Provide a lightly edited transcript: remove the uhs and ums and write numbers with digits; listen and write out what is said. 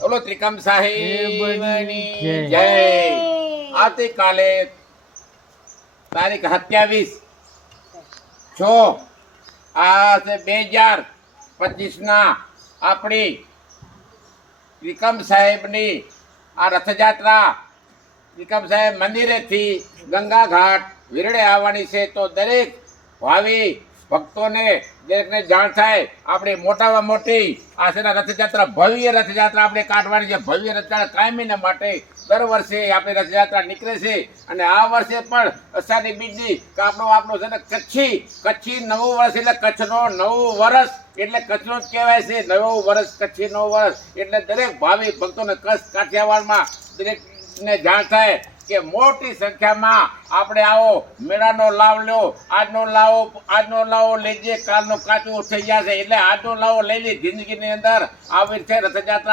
બોલો ત્રિકમ સાહેબની જય। આવતીકાલે તારીખ 27/6/2025 આપણી ત્રિકમ સાહેબની આ રથયાત્રા ત્રિકમ સાહેબ મંદિરેથી ગંગા ઘાટ વીરડે આવવાની છે। તો દરેક ભાવિ ભક્તોને દરેકને જાણ થાય આપણી મોટામાં મોટી આ છે ને રથયાત્રા ભવ્ય રથયાત્રા આપણે કાઢવાની છે। ભવ્ય રથયાત્રા કાયમીને માટે દર વર્ષે આપણી રથયાત્રા નીકળે છે અને આ વર્ષે પણ અષાઢી બીજની કે આપણો છે ને કચ્છી નવું વર્ષ એટલે કચ્છનો નવું વર્ષ એટલે કચ્છનો જ કહેવાય છે નવું વર્ષ કચ્છી નવું વર્ષ એટલે દરેક ભાવિ ભક્તોને કચ્છ કાઠિયાવાડમાં દરેકને જાણ થાય કે મોટી સંખ્યામાં આપણે આવો મેળાનો લાભ લો। આજનો લાવો લેજે કાલનો કાચું થઈ જશે એટલે આજનો લાવો લઈ લે। જિંદગીની અંદર આવી છે રથયાત્રા।